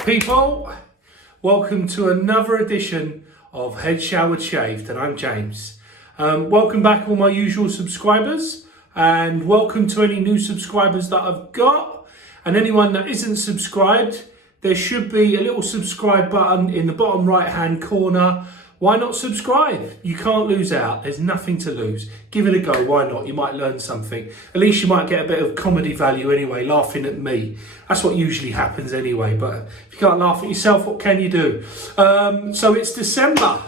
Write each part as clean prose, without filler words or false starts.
Right, people, welcome to another edition of Head Showered Shaved, and I'm James. Welcome back all my usual subscribers, and welcome to any new subscribers that I've got. And anyone that isn't subscribed, there should be a little subscribe button in the bottom right hand corner. Why not subscribe? You can't lose out. There's nothing to lose. Give it a go. Why not? You might learn something. At least you might get a bit of comedy value anyway, laughing at me. That's what usually happens anyway. But if you can't laugh at yourself, what can you do? So it's December.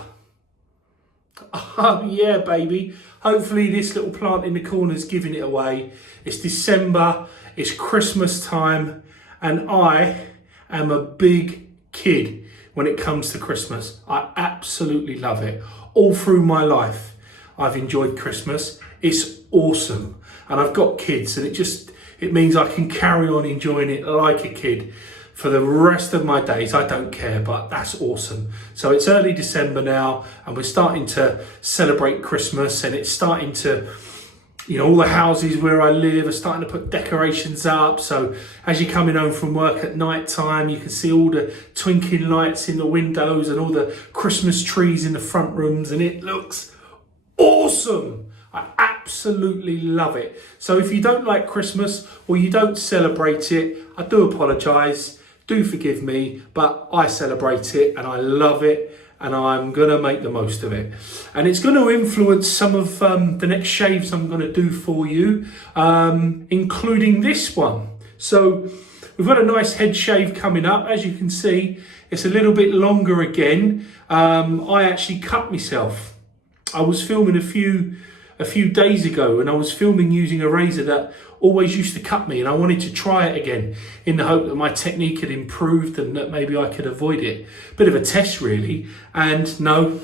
Oh, yeah, baby. Hopefully this little plant in the corner is giving it away. It's December. It's Christmas time. And I am a big kid when it comes to Christmas. I absolutely love it. All through my life, I've enjoyed Christmas. It's awesome. And I've got kids, and it means I can carry on enjoying it like a kid for the rest of my days. I don't care, but that's awesome. So it's early December now, and we're starting to celebrate Christmas, and it's starting to, you know, all the houses where I live are starting to put decorations up. So as you're coming home from work at night time, you can see all the twinkling lights in the windows and all the Christmas trees in the front rooms, and it looks awesome. I absolutely love it. So if you don't like Christmas or you don't celebrate it, I do apologise. Do forgive me, but I celebrate it and I love it. And I'm going to make the most of it. And it's going to influence some of the next shaves I'm going to do for you, including this one. So we've got a nice head shave coming up. As you can see, it's a little bit longer again. I actually cut myself. I was filming a few days ago, and I was filming using a razor that always used to cut me, and I wanted to try it again in the hope that my technique had improved and that maybe I could avoid it. Bit of a test really, and no,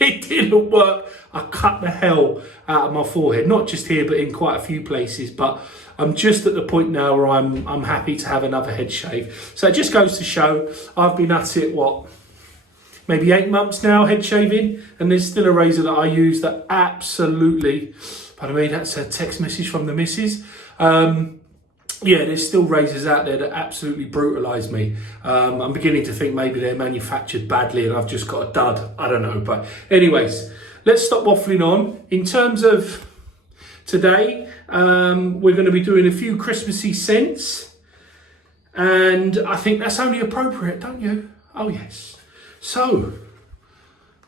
it didn't work. I cut the hell out of my forehead, not just here but in quite a few places, but I'm just at the point now where I'm happy to have another head shave. So it just goes to show I've been at it, maybe 8 months now head shaving, and there's still a razor that I use that absolutely, pardon me, that's a text message from the missus. Yeah, there's still razors out there that absolutely brutalise me. I'm beginning to think maybe they're manufactured badly and I've just got a dud. I don't know. But anyways, let's stop waffling on. In terms of today, we're going to be doing a few Christmassy scents. And I think that's only appropriate, don't you? Oh, yes. So,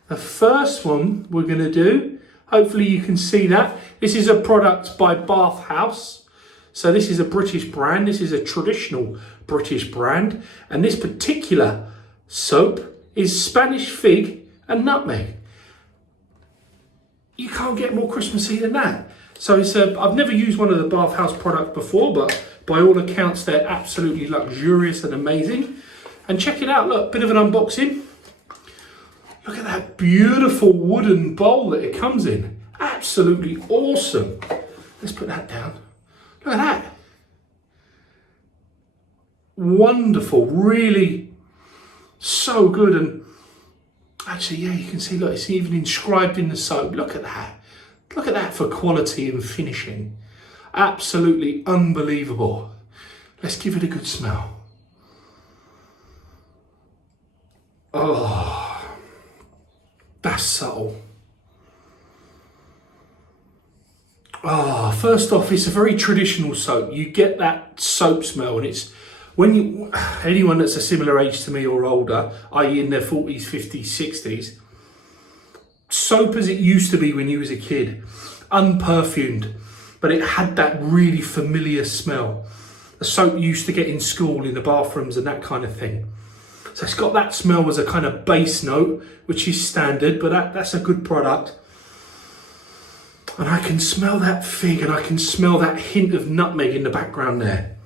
the first one we're going to do, hopefully you can see that. This is a product by Bath House. So this is a British brand. This is a traditional British brand. And this particular soap is Spanish fig and nutmeg. You can't get more Christmassy than that. So I've never used one of the Bath House products before, but by all accounts, they're absolutely luxurious and amazing. And check it out. Look, bit of an unboxing. Look at that beautiful wooden bowl that it comes in. Absolutely awesome. Let's put that down. Look at that. Wonderful, really so good. And actually, yeah, you can see, look, it's even inscribed in the soap. Look at that. Look at that for quality and finishing. Absolutely unbelievable. Let's give it a good smell. Oh, that's subtle. First off, it's a very traditional soap. You get that soap smell, and it's anyone that's a similar age to me or older, i.e. in their 40s, 50s, 60s, soap as it used to be when you was a kid, unperfumed, but it had that really familiar smell. The soap you used to get in school, in the bathrooms and that kind of thing. So it's got that smell as a kind of base note, which is standard, but that's a good product. And I can smell that fig, and I can smell that hint of nutmeg in the background there.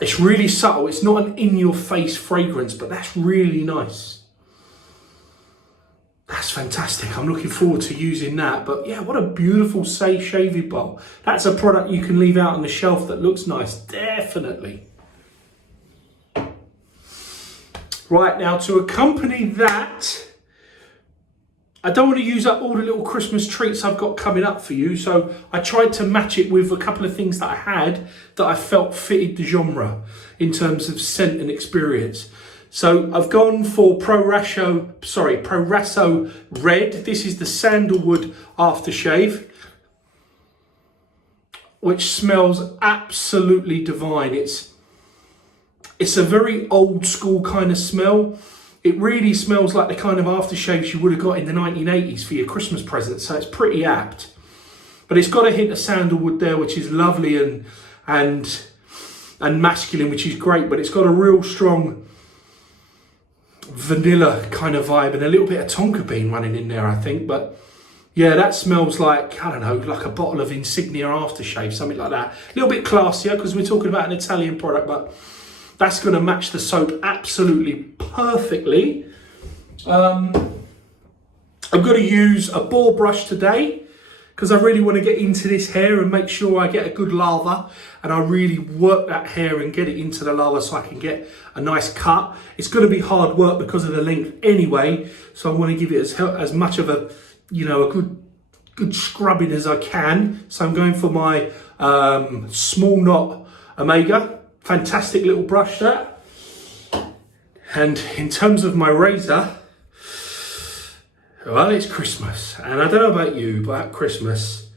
It's really subtle. It's not an in-your-face fragrance, but that's really nice. That's fantastic. I'm looking forward to using that. But yeah, what a beautiful shaving bowl. That's a product you can leave out on the shelf that looks nice. Definitely. Right, now to accompany that, I don't want to use up all the little Christmas treats I've got coming up for you, so I tried to match it with a couple of things that I had that I felt fitted the genre in terms of scent and experience. So I've gone for Proraso Red. This is the sandalwood aftershave, which smells absolutely divine. It's a very old school kind of smell. It really smells like the kind of aftershaves you would have got in the 1980s for your Christmas present, so it's pretty apt. But it's got a hint of sandalwood there, which is lovely and masculine, which is great, but it's got a real strong vanilla kind of vibe and a little bit of tonka bean running in there, I think. But yeah, that smells like, I don't know, like a bottle of Insignia aftershave, something like that. A little bit classier because we're talking about an Italian product, but that's going to match the soap absolutely perfectly. I'm going to use a ball brush today because I really want to get into this hair and make sure I get a good lather, and I really work that hair and get it into the lather so I can get a nice cut. It's going to be hard work because of the length anyway, so I want to give it as much of a, a good scrubbing as I can. So I'm going for my small knot Omega. Fantastic little brush that. And in terms of my razor, well, it's Christmas, and I don't know about you, but at Christmas,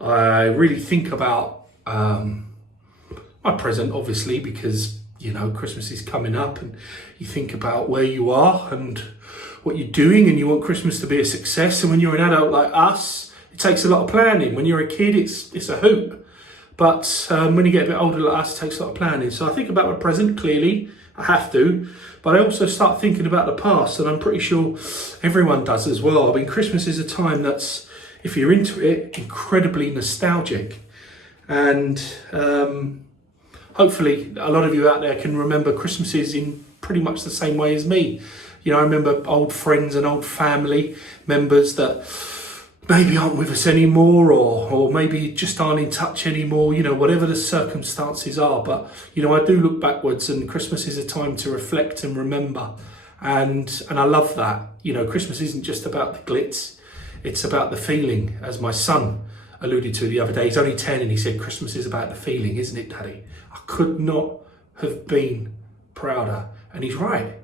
I really think about my present, obviously, because, Christmas is coming up, and you think about where you are and what you're doing, and you want Christmas to be a success. And when you're an adult like us, it takes a lot of planning. When you're a kid, it's a hoop. But when you get a bit older like us, it takes a lot of planning. So I think about my present, clearly. I have to. But I also start thinking about the past, and I'm pretty sure everyone does as well. I mean, Christmas is a time that's, if you're into it, incredibly nostalgic. And hopefully a lot of you out there can remember Christmases in pretty much the same way as me. I remember old friends and old family members that maybe aren't with us anymore, or maybe just aren't in touch anymore, whatever the circumstances are. But, I do look backwards, and Christmas is a time to reflect and remember. And I love that. Christmas isn't just about the glitz, it's about the feeling, as my son alluded to the other day. He's only 10 and he said, Christmas is about the feeling, isn't it, Daddy? I could not have been prouder. And he's right.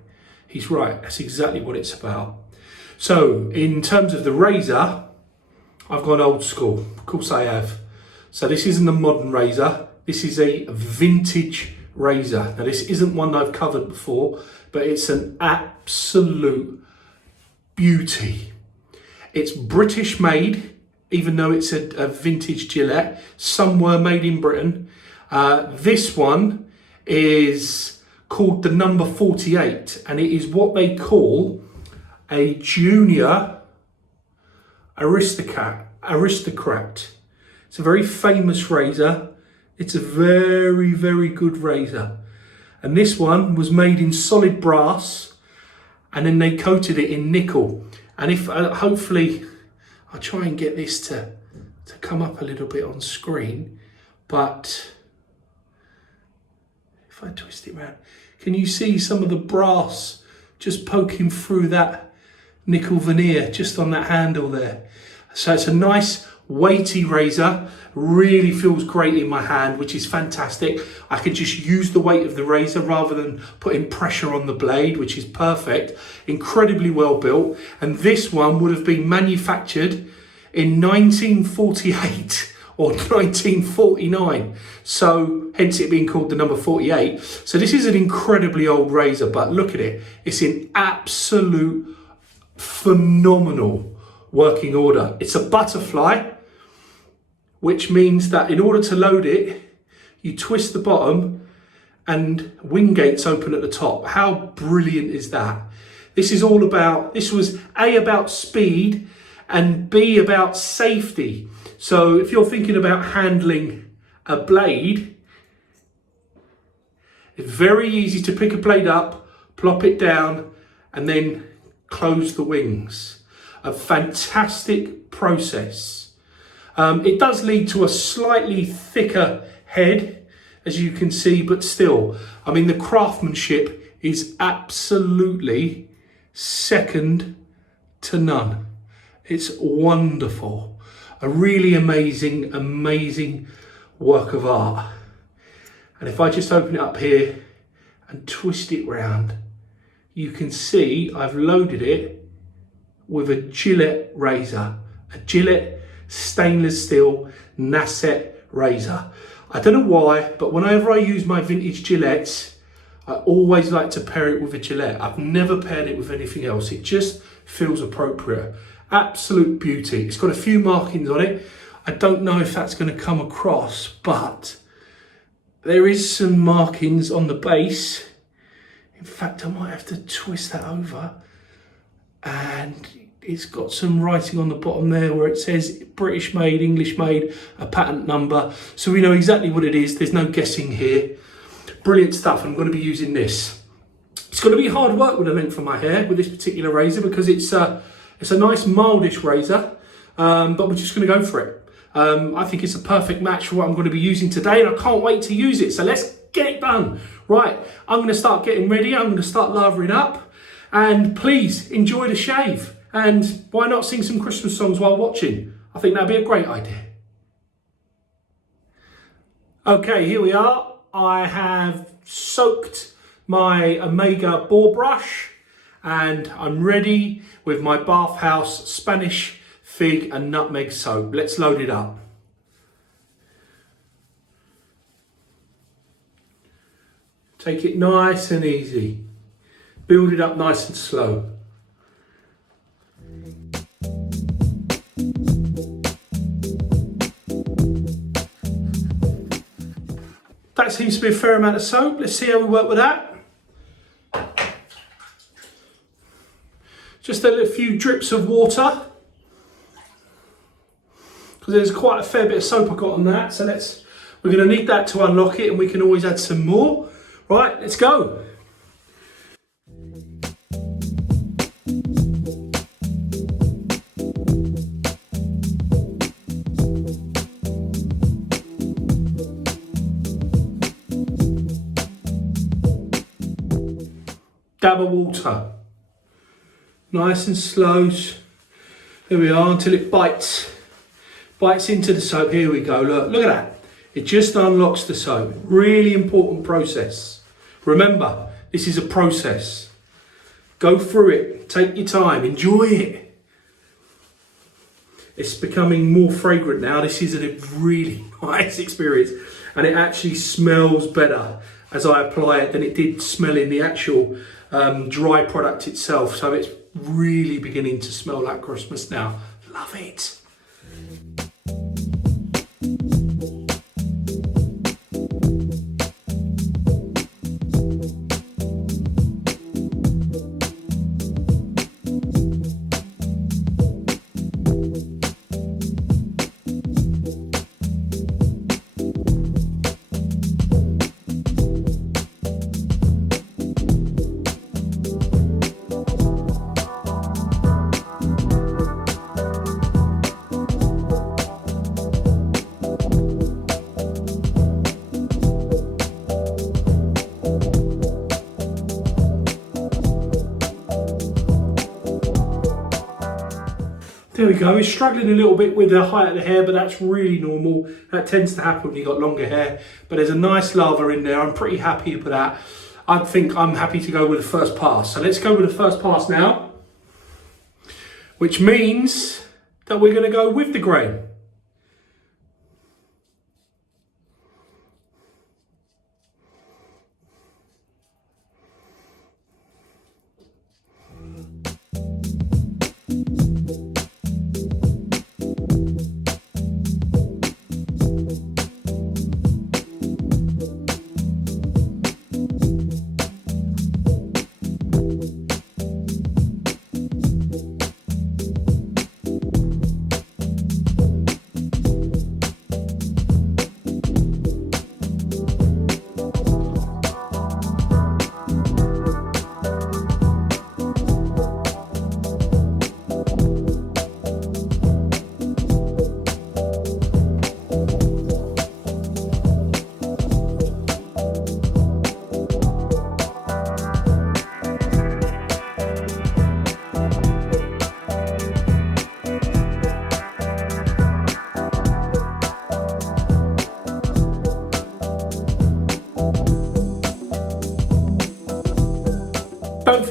He's right. That's exactly what it's about. So in terms of the razor, I've gone old school. Of course I have. So this isn't a modern razor. This is a vintage razor. Now this isn't one I've covered before, but it's an absolute beauty. It's British made, even though it's a vintage Gillette. Some were made in Britain. This one is called the number 48, and it is what they call a junior Aristocrat. It's a very famous razor. It's a very, very good razor. And this one was made in solid brass, and then they coated it in nickel. And if hopefully I'll try and get this to come up a little bit on screen, but if I twist it around, can you see some of the brass just poking through that nickel veneer just on that handle there? So it's a nice weighty razor, really feels great in my hand, which is fantastic. I can just use the weight of the razor rather than putting pressure on the blade, which is perfect. Incredibly well built. And this one would have been manufactured in 1948 or 1949. So hence it being called the number 48. So this is an incredibly old razor, but look at it. It's in absolute phenomenal working order. It's a butterfly, which means that in order to load it, you twist the bottom and wing gates open at the top. How brilliant is that? This was A, about speed, and B, about safety. So if you're thinking about handling a blade, it's very easy to pick a blade up, plop it down, and then close the wings. A fantastic process. It does lead to a slightly thicker head, as you can see, but still, I mean, the craftsmanship is absolutely second to none. It's wonderful. A really amazing work of art. And if I just open it up here and twist it round, you can see I've loaded it with a Gillette razor, a Gillette stainless steel Nasset razor. I don't know why, but whenever I use my vintage Gillettes, I always like to pair it with a Gillette. I've never paired it with anything else. It just feels appropriate. Absolute beauty. It's got a few markings on it. I don't know if that's going to come across, but there is some markings on the base. In fact, I might have to twist that over. And it's got some writing on the bottom there where it says British made, English made, a patent number. So we know exactly what it is. There's no guessing here. Brilliant stuff. I'm going to be using this. It's going to be hard work with the length of my hair with this particular razor because it's a nice mildish razor, but we're just going to go for it. I think it's a perfect match for what I'm going to be using today, and I can't wait to use it. So let's get it done. Right, I'm going to start getting ready. I'm going to start lathering up, and please enjoy the shave. And why not sing some Christmas songs while watching? I think that'd be a great idea. Okay, here we are. I have soaked my Omega bore brush and I'm ready with my Bathhouse Spanish fig and nutmeg soap. Let's load it up. Take it nice and easy. Build it up nice and slow. That seems to be a fair amount of soap. Let's see how we work with that. Just a few drips of water, because there's quite a fair bit of soap I got on that. So we're going to need that to unlock it, and we can always add some more. Right, let's go. Dab of water, nice and slow. There we are until it bites into the soap. Here we go. Look at that. It just unlocks the soap. Really important process. Remember, this is a process. Go through it. Take your time. Enjoy it. It's becoming more fragrant now. This is a really nice experience, and it actually smells better as I apply it than it did smell in the actual dry product itself. So it's really beginning to smell like Christmas now. Love it. There we go. It's struggling a little bit with the height of the hair, but that's really normal. That tends to happen when you've got longer hair. But there's a nice lather in there. I'm pretty happy with that. I think I'm happy to go with the first pass. So let's go with the first pass now, which means that we're going to go with the grain.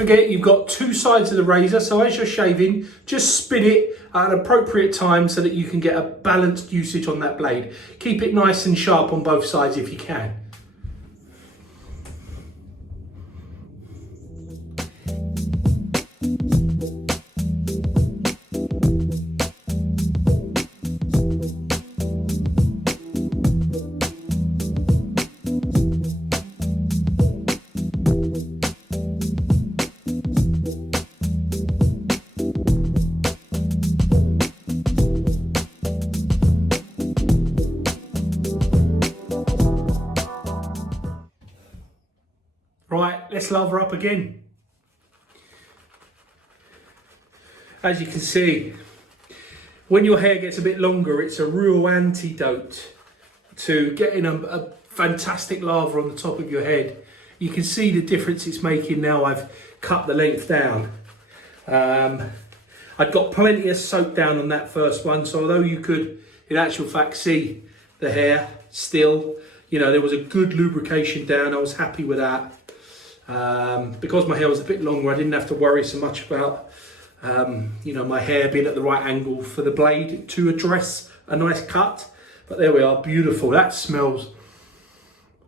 forget you've got two sides of the razor, so as you're shaving, just spin it at an appropriate time so that you can get a balanced usage on that blade. Keep it nice and sharp on both sides if you can. Right, let's lather up again. As you can see, when your hair gets a bit longer, it's a real antidote to getting a fantastic lather on the top of your head. You can see the difference it's making now I've cut the length down. I'd got plenty of soak down on that first one, so although you could, in actual fact, see the hair still, you know, there was a good lubrication down. I was happy with that. Because my hair was a bit longer, I didn't have to worry so much about you know, my hair being at the right angle for the blade to address a nice cut. But there we are, beautiful. That smells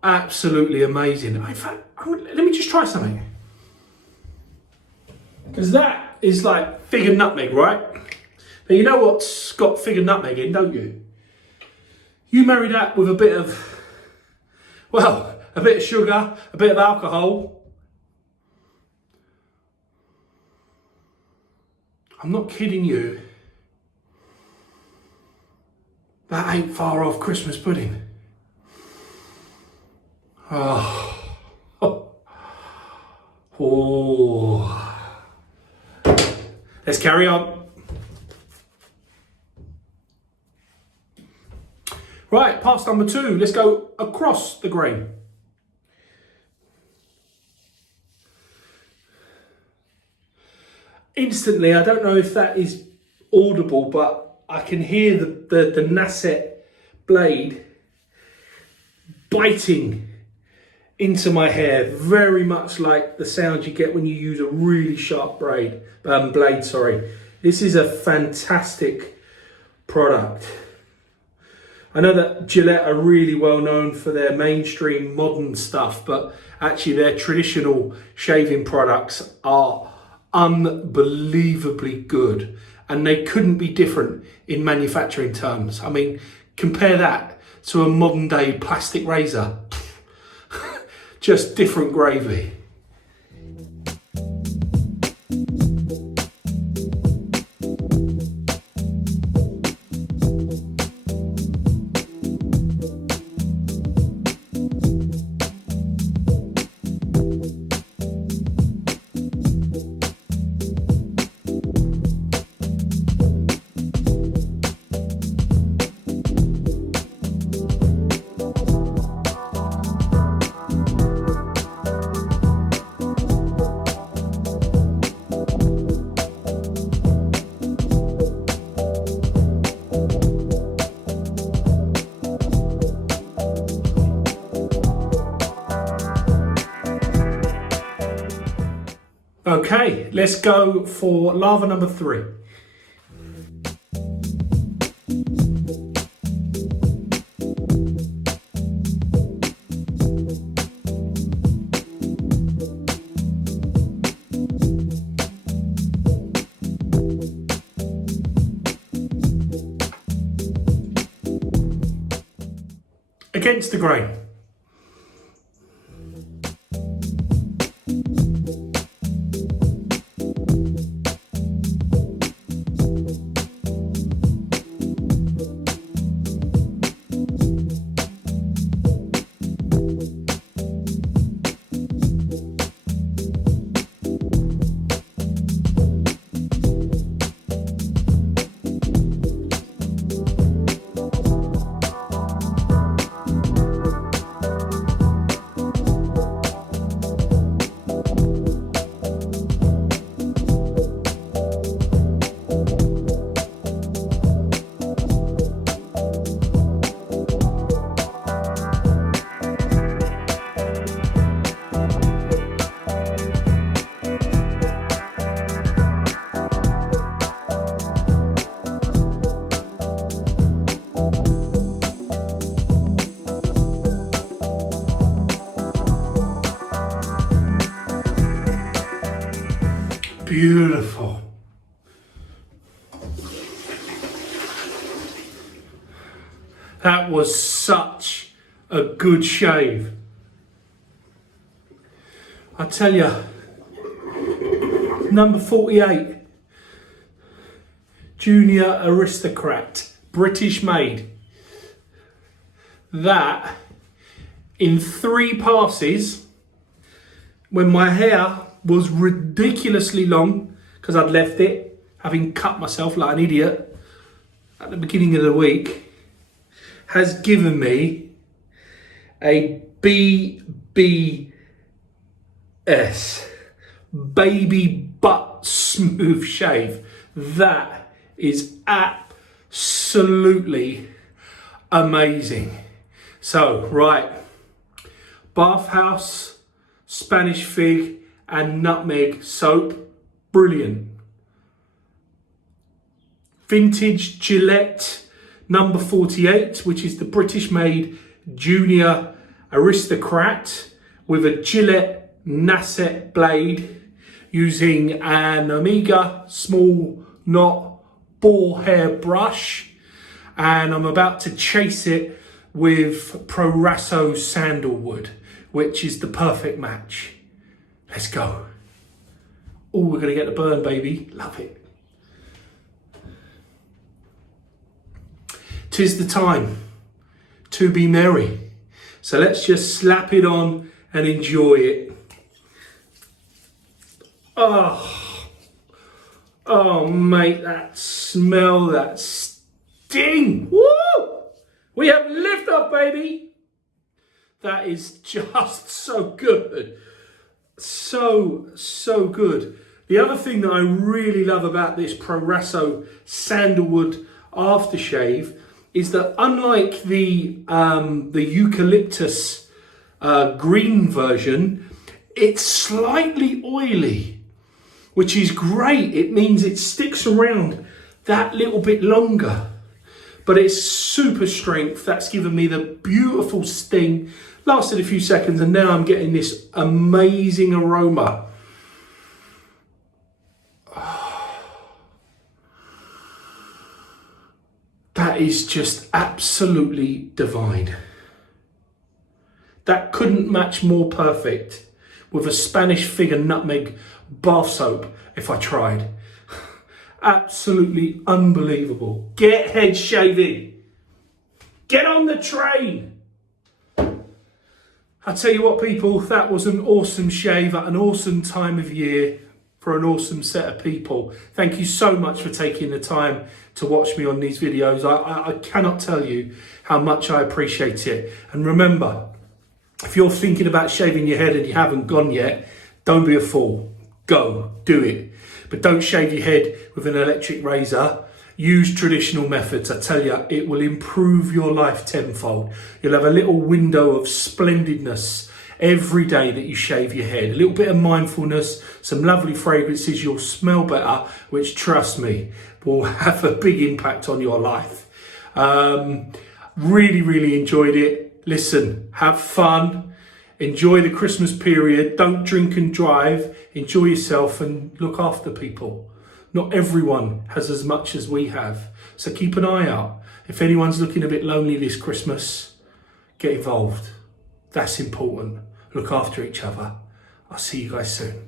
absolutely amazing. In fact, let me just try something, because that is like fig and nutmeg, right? Now you know what's got fig and nutmeg in, don't you? You marry that with a bit of, well, a bit of sugar, a bit of alcohol. I'm not kidding you. That ain't far off Christmas pudding. Oh. Oh. Let's carry on. Right, pass number 2. Let's go across the grain. Instantly, I don't know if that is audible, but I can hear the Nasset blade biting into my hair, very much like the sound you get when you use a really sharp blade. This is a fantastic product. I know that Gillette are really well known for their mainstream modern stuff, but actually their traditional shaving products are unbelievably good, and they couldn't be different in manufacturing terms. I mean, compare that to a modern day plastic razor. Just different gravy. Okay, let's go for lather number 3. Against the grain. beautiful. That was such a good shave. I tell you, number 48, Junior Aristocrat, British made. That, in 3 passes, when my hair was ridiculously long, because I'd left it, having cut myself like an idiot at the beginning of the week, has given me a BBS, baby butt smooth shave. That is absolutely amazing. So, right, bathhouse, Spanish fig and nutmeg soap, brilliant. Vintage Gillette number 48, which is the British made Junior Aristocrat with a Gillette Nasset blade using an Omega small knot boar hair brush, and I'm about to chase it with Proraso sandalwood, which is the perfect match. Let's go. Oh, we're gonna get the burn, baby. Love it. 'Tis the time to be merry. So let's just slap it on and enjoy it. Oh, mate, that smell, that sting. Woo! We have lift off, baby. That is just so good. So good. The other thing that I really love about this Proraso sandalwood aftershave is that unlike the eucalyptus green version, it's slightly oily, which is great. It means it sticks around that little bit longer, but it's super strength. That's given me the beautiful sting. Lasted a few seconds, and now I'm getting this amazing aroma. That is just absolutely divine. That couldn't match more perfect with a Spanish fig and nutmeg bath soap if I tried. Absolutely unbelievable. Get head shaving. Get on the train. I tell you what, people, that was an awesome shave at an awesome time of year for an awesome set of people. Thank you so much for taking the time to watch me on these videos. I cannot tell you how much I appreciate it. And remember, if you're thinking about shaving your head and you haven't gone yet, don't be a fool. Go, do it. But don't shave your head with an electric razor. Use traditional methods. I tell you, it will improve your life tenfold. You'll have a little window of splendidness every day that you shave your head. A little bit of mindfulness, some lovely fragrances, you'll smell better, which, trust me, will have a big impact on your life. Really enjoyed it. Listen, have fun. Enjoy the Christmas period. Don't drink and drive. Enjoy yourself and look after people. Not everyone has as much as we have. So keep an eye out. If anyone's looking a bit lonely this Christmas, get involved. That's important. Look after each other. I'll see you guys soon.